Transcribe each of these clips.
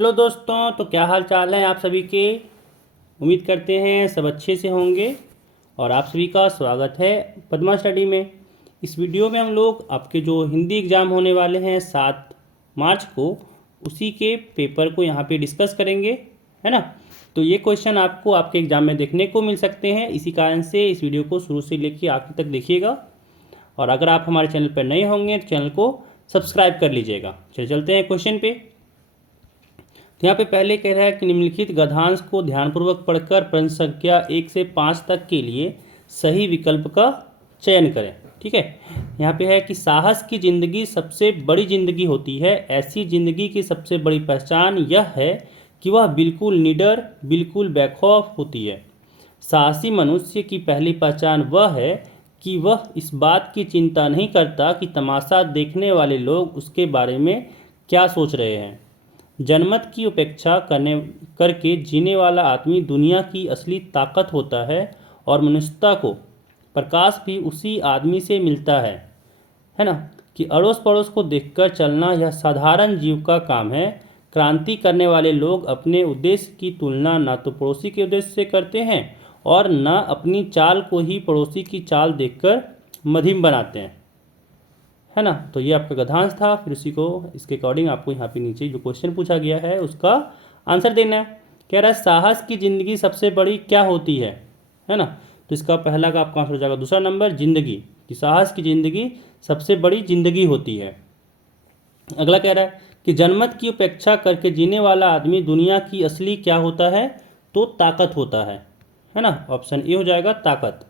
Hello दोस्तों, तो क्या हाल चाल है आप सभी के। उम्मीद करते हैं सब अच्छे से होंगे और आप सभी का स्वागत है पद्मा स्टडी में। इस वीडियो में हम लोग आपके जो हिंदी एग्ज़ाम होने वाले हैं 7 मार्च को, उसी के पेपर को यहाँ पे डिस्कस करेंगे, है ना। तो ये क्वेश्चन आपको आपके एग्ज़ाम में देखने को मिल सकते हैं, इसी कारण से इस वीडियो को शुरू से लेकर आखिर तक देखिएगा। और अगर आप हमारे चैनल पर नए होंगे तो चैनल को सब्सक्राइब कर लीजिएगा। चलिए चलते हैं क्वेश्चन पे। तो यहाँ पे पहले कह रहा है कि निम्नलिखित गद्यांश को ध्यानपूर्वक पढ़कर प्रश्न संख्या 1 से 5 तक के लिए सही विकल्प का चयन करें। ठीक है, यहाँ पे है कि साहस की जिंदगी सबसे बड़ी जिंदगी होती है। ऐसी जिंदगी की सबसे बड़ी पहचान यह है कि वह बिल्कुल निडर, बिल्कुल बेखौफ होती है। साहसी मनुष्य की पहली पहचान वह है कि वह इस बात की चिंता नहीं करता कि तमाशा देखने वाले लोग उसके बारे में क्या सोच रहे हैं। जनमत की उपेक्षा करके जीने वाला आदमी दुनिया की असली ताकत होता है और मनुष्यता को प्रकाश भी उसी आदमी से मिलता है ना। कि अड़ोस पड़ोस को देखकर चलना यह साधारण जीव का काम है। क्रांति करने वाले लोग अपने उद्देश्य की तुलना न तो पड़ोसी के उद्देश्य से करते हैं और न अपनी चाल को ही पड़ोसी की चाल देखकर मध्यम बनाते हैं, है ना। तो ये आपका गद्यांश था। फिर उसी को इसके अकॉर्डिंग आपको यहाँ पे नीचे जो क्वेश्चन पूछा गया है उसका आंसर देना है। कह रहा है साहस की जिंदगी सबसे बड़ी क्या होती है ना। तो इसका पहला का आपका आंसर हो जाएगा दूसरा नंबर, जिंदगी। कि साहस की जिंदगी सबसे बड़ी जिंदगी होती है। अगला कह रहा है कि जनमत की उपेक्षा करके जीने वाला आदमी दुनिया की असली क्या होता है, तो ताकत होता है ना। ऑप्शन ए हो जाएगा ताकत।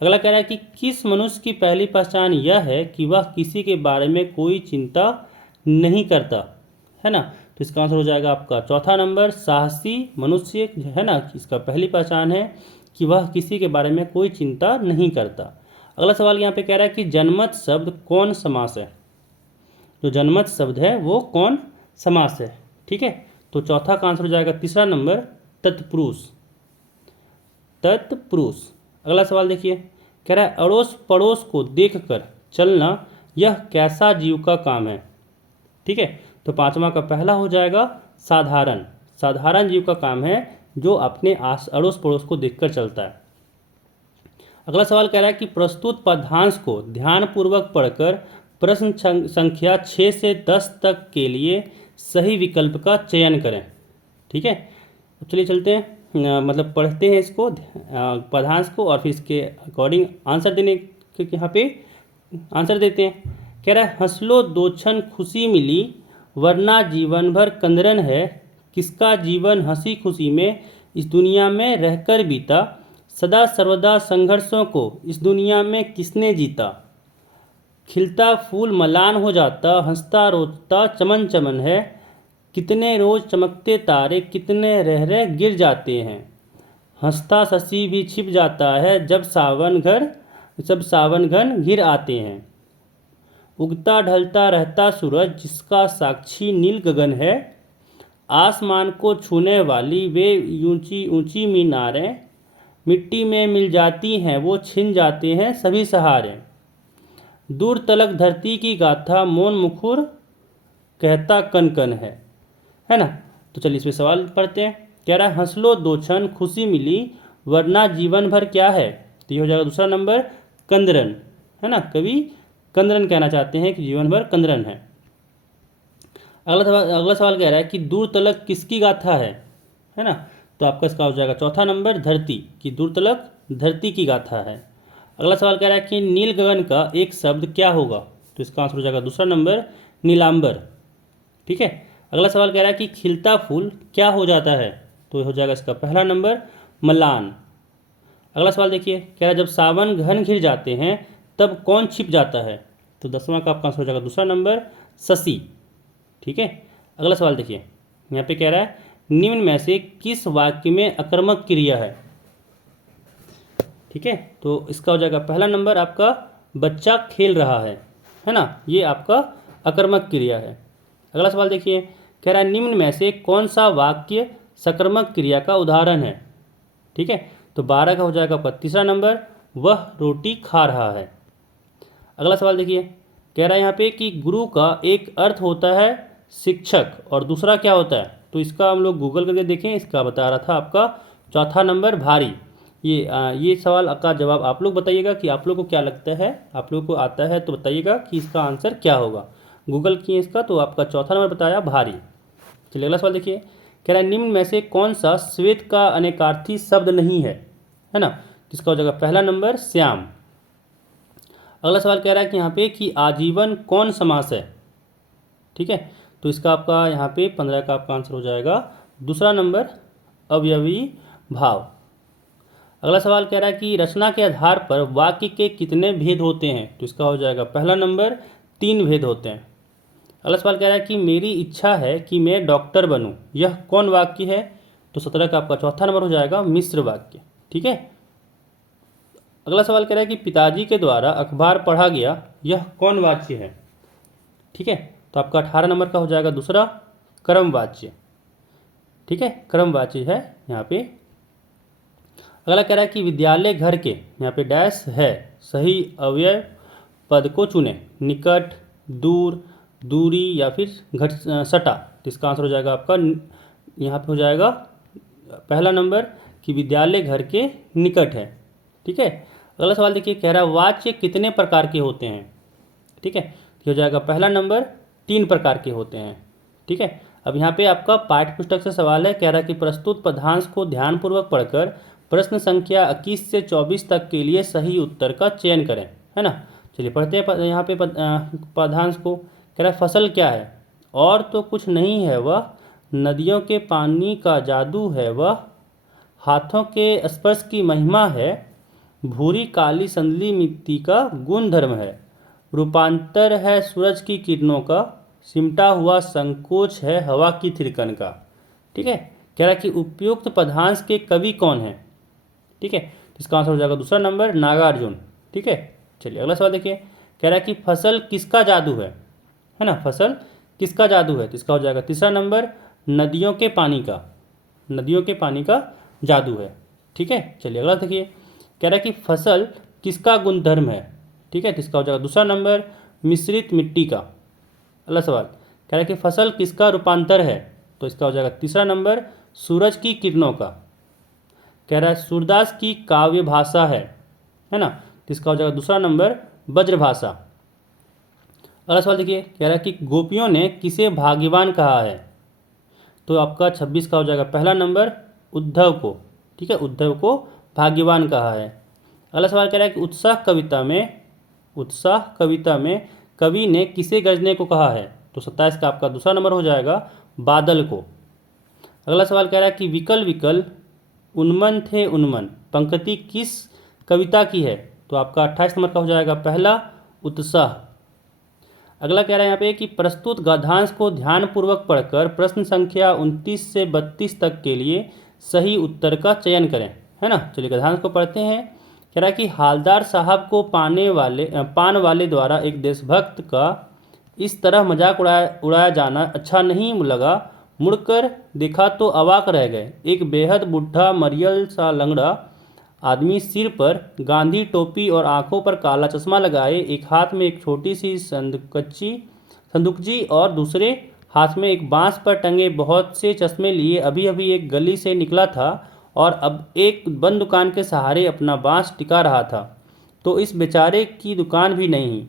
अगला कह रहा है कि किस मनुष्य की पहली पहचान यह है कि वह किसी के बारे में कोई चिंता नहीं करता, है ना। तो इसका आंसर हो जाएगा आपका चौथा नंबर, साहसी मनुष्य, है ना। इसका पहली पहचान है कि वह किसी के बारे में कोई चिंता नहीं करता। अगला सवाल यहाँ पे कह रहा है कि जनमत शब्द कौन समास है। जो जनमत शब्द है वो कौन समास है। ठीक है, तो चौथा का आंसर हो जाएगा तीसरा नंबर, तत्पुरुष। तत्पुरुष। अगला सवाल देखिए, कह रहा है अड़ोस पड़ोस को देखकर चलना यह कैसा जीव का काम है। ठीक है, तो पांचवा का पहला हो जाएगा साधारण। साधारण जीव का काम है जो अपने अड़ोस पड़ोस को देखकर चलता है। अगला सवाल कह रहा है कि प्रस्तुत पद्यांश को ध्यानपूर्वक पढ़कर प्रश्न संख्या 6 से 10 तक के लिए सही विकल्प का चयन करें। ठीक है, अब चलिए चलते हैं, मतलब पढ़ते हैं इसको पद्यांश को और फिर इसके अकॉर्डिंग आंसर देने के यहाँ पे आंसर देते हैं। कह रहा है हंसलो दो क्षण खुशी मिली वरना जीवन भर कंदरन है। किसका जीवन हंसी खुशी में इस दुनिया में रहकर बीता। सदा सर्वदा संघर्षों को इस दुनिया में किसने जीता। खिलता फूल मलान हो जाता हंसता रोता चमन चमन है। कितने रोज चमकते तारे कितने रह रह गिर जाते हैं। हंसता शशि भी छिप जाता है जब सावन घन घिर आते हैं। उगता ढलता रहता सूरज जिसका साक्षी नील गगन है। आसमान को छूने वाली वे ऊंची ऊंची मीनारें मिट्टी में मिल जाती हैं वो छिन जाते हैं सभी सहारे। दूर तलक धरती की गाथा मौन मुखर कहता कन कन है ना। तो चलिए इसमें सवाल पढ़ते हैं। कह रहा है हंसलो दो क्षण खुशी मिली वरना जीवन भर क्या है। तो ये हो जाएगा दूसरा नंबर, कंदरन, है ना। कवि कंदरन कहना चाहते हैं कि जीवन भर कंदरन है। अगला सवाल कह रहा है कि दूर तलक किसकी गाथा है ना। तो आपका इसका हो जाएगा चौथा नंबर, धरती। कि दूर तलक धरती की गाथा है। अगला सवाल कह रहा है कि नील गगन का एक शब्द क्या होगा। तो इसका आंसर हो जाएगा दूसरा नंबर, नीलांबर। ठीक है, अगला सवाल कह रहा है कि खिलता फूल क्या हो जाता है। तो हो जाएगा इसका पहला नंबर, मलान। अगला सवाल देखिए, कह रहा है जब सावन घन घिर जाते हैं तब कौन छिप जाता है। तो 10वां का आपका आंसर हो जाएगा दूसरा नंबर, शशि। ठीक है, अगला सवाल देखिए, यहाँ पे कह रहा है निम्न में से किस वाक्य में अकर्मक क्रिया है। ठीक है, तो इसका हो जाएगा पहला नंबर आपका, बच्चा खेल रहा है ना। ये आपका अकर्मक क्रिया है। अगला सवाल देखिए, कह रहा है निम्न में से कौन सा वाक्य सकर्मक क्रिया का उदाहरण है। ठीक है, तो 12 का हो जाएगा आपका तीसरा नंबर, वह रोटी खा रहा है। अगला सवाल देखिए, कह रहा है यहाँ पे कि गुरु का एक अर्थ होता है शिक्षक और दूसरा क्या होता है। तो इसका हम लोग गूगल करके देखें। इसका बता रहा था आपका चौथा नंबर भारी। ये सवाल का जवाब आप लोग बताइएगा कि आप लोग को क्या लगता है, आप लोग को आता है तो बताइएगा कि इसका आंसर क्या होगा। गूगल किए इसका, तो आपका चौथा नंबर बताया भारी। चलिए अगला सवाल देखिए, कह रहा है निम्न में से कौन सा श्वेत का अनेकार्थी शब्द नहीं है ना। जिसका हो जाएगा पहला नंबर श्याम। अगला सवाल कह रहा है कि यहाँ पे कि आजीवन कौन समास है। ठीक है, तो इसका आपका यहाँ पे 15 का आपका आंसर हो जाएगा दूसरा नंबर अवयवी भाव। अगला सवाल कह रहा है कि रचना के आधार पर वाक्य के कितने भेद होते हैं। तो इसका हो जाएगा पहला नंबर 3 भेद होते हैं। अगला सवाल कह रहा है कि मेरी इच्छा है कि मैं डॉक्टर बनूं, यह कौन वाक्य है। तो 17 का आपका चौथा नंबर हो जाएगा मिश्र वाक्य। ठीक है, अगला सवाल कह रहा है कि पिताजी के द्वारा अखबार पढ़ा गया, यह कौन वाच्य है। ठीक है, तो आपका 18 नंबर का हो जाएगा दूसरा क्रमवाच्य। ठीक है, क्रमवाच्य है यहाँ पे। अगला कह रहा है कि विद्यालय घर के, यहाँ पे डैश है, सही अवयव पद को चुने, निकट, दूर, दूरी या फिर घट सटा। तो इसका आंसर हो जाएगा आपका यहाँ पे हो जाएगा पहला नंबर कि विद्यालय घर के निकट है। ठीक है, अगला सवाल देखिए, कह रहा है वाच्य कितने प्रकार के होते हैं। ठीक है, तो हो जाएगा पहला नंबर 3 प्रकार के होते हैं। ठीक है, अब यहाँ पे आपका पाठ्य पुस्तक से सवाल है, कह रहा है कि प्रस्तुत पदांश को ध्यानपूर्वक पढ़कर प्रश्न संख्या 21 से 24 तक के लिए सही उत्तर का चयन करें, है ना। चलिए पढ़ते हैं यहाँ पे पदांश को। कह रहा है फसल क्या है, और तो कुछ नहीं है वह, नदियों के पानी का जादू है वह, हाथों के स्पर्श की महिमा है, भूरी काली संदली मिट्टी का गुण धर्म है, रूपांतर है सूरज की किरणों का, सिमटा हुआ संकोच है हवा की थिरकन का। ठीक है, कह रहा है कि उपयुक्त पदांश के कवि कौन है। ठीक है, इसका आंसर हो जाएगा दूसरा नंबर नागार्जुन। ठीक है, चलिए अगला सवाल देखिए, कह रहा है कि फसल किसका जादू है ना। फसल किसका जादू है, तो इसका हो जाएगा तीसरा नंबर नदियों के पानी का, नदियों के पानी का जादू है। ठीक है, चलिए अगला देखिए, कह रहा है कि फसल किसका गुणधर्म है। ठीक है, तो इसका हो जाएगा दूसरा नंबर मिश्रित मिट्टी का। अगला सवाल कह रहा है कि फसल किसका रूपांतर है, तो इसका हो जाएगा तीसरा नंबर सूरज की किरणों का। कह रहा है सूरदास की काव्य भाषा है ना, तो इसका हो जाएगा दूसरा नंबर ब्रजभाषा। अगला सवाल देखिए, कह रहा है कि गोपियों ने किसे भाग्यवान कहा है, तो आपका 26 का हो जाएगा पहला नंबर उद्धव को। ठीक है, उद्धव को भाग्यवान कहा है। अगला सवाल कह रहा है कि उत्साह कविता में कवि ने किसे गरजने को कहा है, तो 27 का आपका दूसरा नंबर हो जाएगा बादल को। अगला सवाल कह रहा है कि विकल विकल उन्मन थे उन्मन पंक्ति किस कविता की है, तो आपका 28 नंबर का हो जाएगा पहला उत्साह। अगला कह रहा है यहाँ पे कि प्रस्तुत गद्यांश को ध्यानपूर्वक पढ़कर प्रश्न संख्या 29 से 32 तक के लिए सही उत्तर का चयन करें, है ना। चलिए गद्यांश को पढ़ते हैं। कह रहा है कि हालदार साहब को पान वाले द्वारा एक देशभक्त का इस तरह मजाक उड़ाया जाना अच्छा नहीं लगा, मुड़कर देखा तो अवाक रह गए। एक बेहद बुढ़ा मरियल सा लंगड़ा आदमी सिर पर गांधी टोपी और आंखों पर काला चश्मा लगाए, एक हाथ में एक छोटी सी संदूकची और दूसरे हाथ में एक बांस पर टंगे बहुत से चश्मे लिए अभी अभी एक गली से निकला था और अब एक बंद दुकान के सहारे अपना बांस टिका रहा था। तो इस बेचारे की दुकान भी नहीं,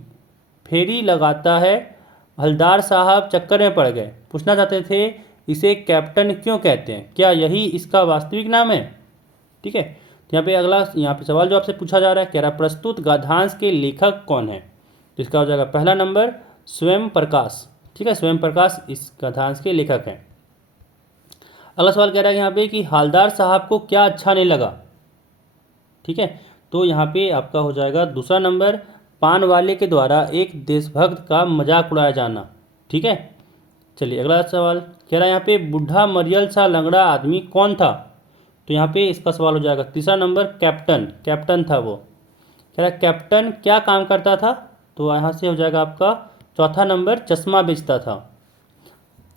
फेरी लगाता है। हलदार साहब चक्कर में पड़ गए, पूछना चाहते थे इसे कैप्टन क्यों कहते हैं, क्या यही इसका वास्तविक नाम है। ठीक है, यहाँ पे अगला यहाँ पे सवाल जो आपसे पूछा जा रहा है, कह रहा है प्रस्तुत गद्यांश के लेखक कौन है, तो इसका हो जाएगा पहला नंबर स्वयं प्रकाश। ठीक है, स्वयं प्रकाश इस गद्यांश के लेखक हैं। अगला सवाल कह रहा है यहाँ पे कि हालदार साहब को क्या अच्छा नहीं लगा। ठीक है, तो यहाँ पे आपका हो जाएगा दूसरा नंबर पान वाले के द्वारा एक देशभक्त का मजाक उड़ाया जाना। ठीक है, चलिए अगला सवाल कह रहा है यहाँ पे बूढ़ा मरियल सा लंगड़ा आदमी कौन था, तो यहाँ पे इसका सवाल हो जाएगा तीसरा नंबर कैप्टन था वो। कह रहा है कैप्टन क्या काम करता था, तो यहाँ से हो जाएगा आपका चौथा नंबर चश्मा बेचता था।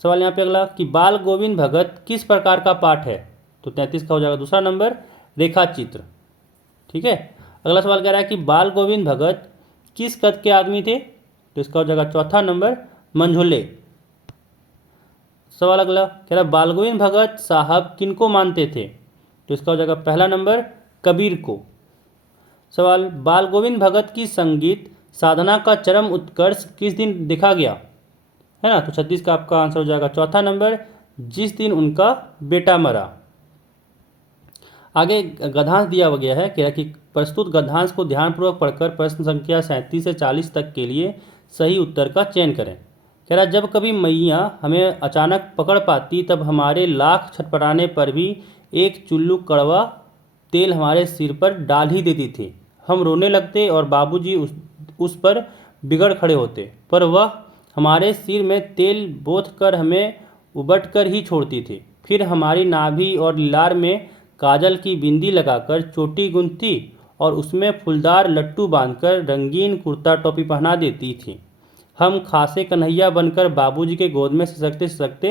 सवाल यहाँ पे अगला कि बाल गोविंद भगत किस प्रकार का पाठ है, तो 33 का हो जाएगा दूसरा नंबर रेखा चित्र। ठीक है, अगला सवाल कह रहा है कि बाल गोविंद भगत किस कद के आदमी थे, तो इसका हो जाएगा चौथा नंबर मंझोले। सवाल अगला कह रहा बाल गोविंद भगत साहब किनको मानते थे? तो इसका हो जाएगा पहला नंबर कबीर को। सवाल बाल गोविंद भगत की संगीत साधना का चरम उत्कर्ष किस दिन देखा गया? है ना, तो 36 का आपका आंसर हो जाएगा चौथा नंबर, जिस दिन उनका बेटा मरा। आगे गद्यांश दिया गया है, कह रहा कि प्रस्तुत गद्यांश को ध्यानपूर्वक पढ़कर प्रश्न संख्या 37 से 40 तक के लिए सही उत्तर का चयन करें। कह रहा जब कभी मैया हमें अचानक पकड़ पाती तब हमारे लाख छटपटाने पर भी एक चुल्लू कड़वा तेल हमारे सिर पर डाल ही देती थी। हम रोने लगते और बाबूजी उस पर बिगड़ खड़े होते, पर वह हमारे सिर में तेल बोथ कर हमें उबट कर ही छोड़ती थी। फिर हमारी नाभि और लीलार में काजल की बिंदी लगाकर चोटी गूंथती और उसमें फूलदार लट्टू बांधकर रंगीन कुर्ता टोपी पहना देती थी। हम खासे कन्हैया बनकर बाबूजी के गोद में सिसकते सिसकते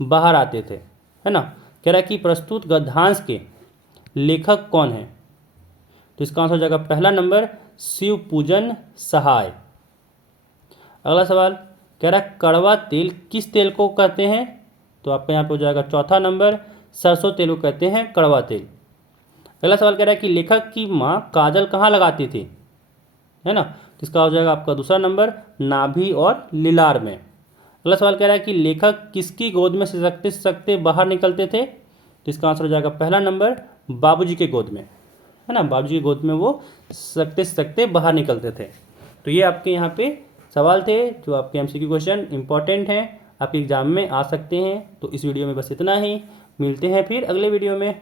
बाहर आते थे। है ना, कह रहा है कि प्रस्तुत गद्यांश के लेखक कौन है? तो इसका आंसर हो जाएगा पहला नंबर शिव पूजन सहाय। अगला सवाल कह रहा है कड़वा तेल किस तेल को कहते हैं? तो आपका यहाँ पे हो जाएगा चौथा नंबर सरसों तेल को कहते हैं कड़वा तेल। अगला सवाल कह रहा है कि लेखक की माँ काजल कहाँ लगाती थी? है ना, तो इसका हो जाएगा आपका दूसरा नंबर नाभि और लीलार में। अगला सवाल कह रहा है कि लेखक किसकी गोद में सिसकते सिसकते बाहर निकलते थे? तो इसका आंसर हो जाएगा पहला नंबर बाबूजी के गोद में। है ना, बाबूजी की गोद में वो सिसकते सिसकते बाहर निकलते थे। तो ये आपके यहाँ पे सवाल थे जो आपके एमसीक्यू क्वेश्चन इंपॉर्टेंट हैं, आपके एग्जाम में आ सकते हैं। तो इस वीडियो में बस इतना ही, मिलते हैं फिर अगले वीडियो में।